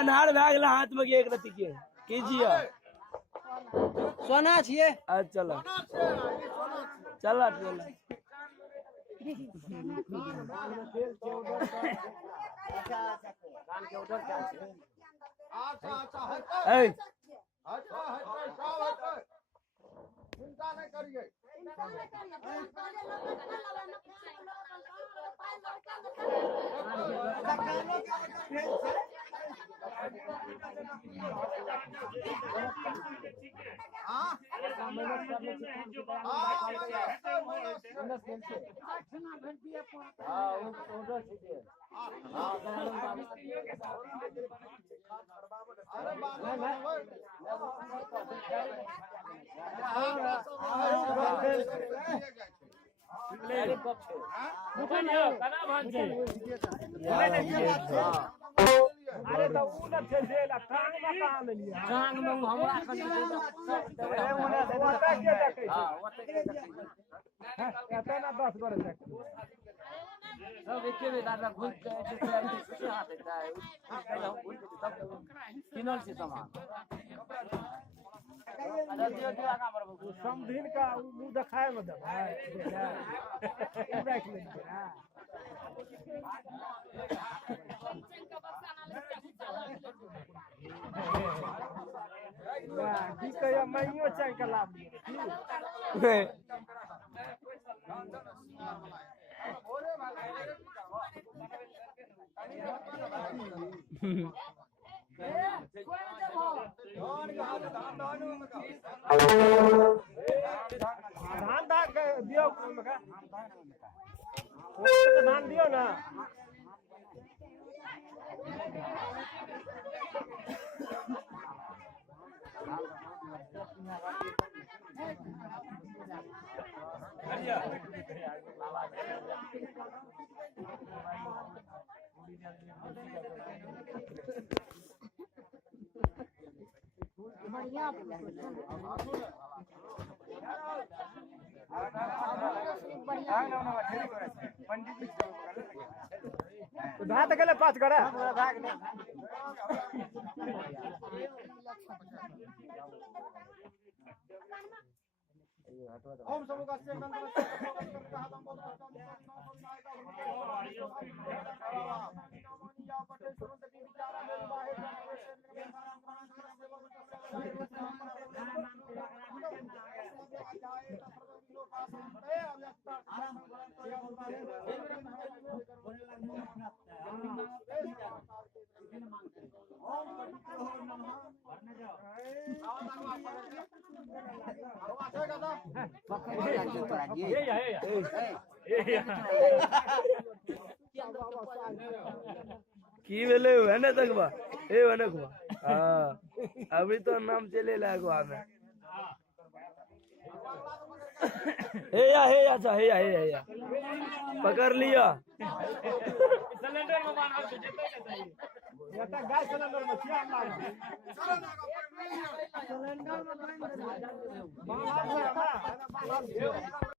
अनार भए गेल हाथ में एक रत्ती के कीजिए सोना छिए चलो चला चला चिंता नहीं करिए अरे तो उ न छे जेला कांग में कहां ले लिया कांग में हमरा खन अरे ओने ओते के देखे ओते के देखे एते ना 10 गोरे देखे सब एके में दादा घुस के से हाथ देता है पहले हम घुस के तब किनल से सामान अरे दियो दियो ना बराबर समधिन का मुंह दिखाए में दे भाई देख ले ना की कहियो मैयो चाय के लाभ धान दा दियो धान दियो ना भात गले पाँच गड़ा ओम सबो का से नंद की भेले वेने तक बा ए वेने को हां अभी तो नाम चले लागो हमें हे या अच्छा हे या पकड़ लिया सिलेंडर में मार के जेते चाहिए या त गैस सिलेंडर में क्या मार सिलेंडर में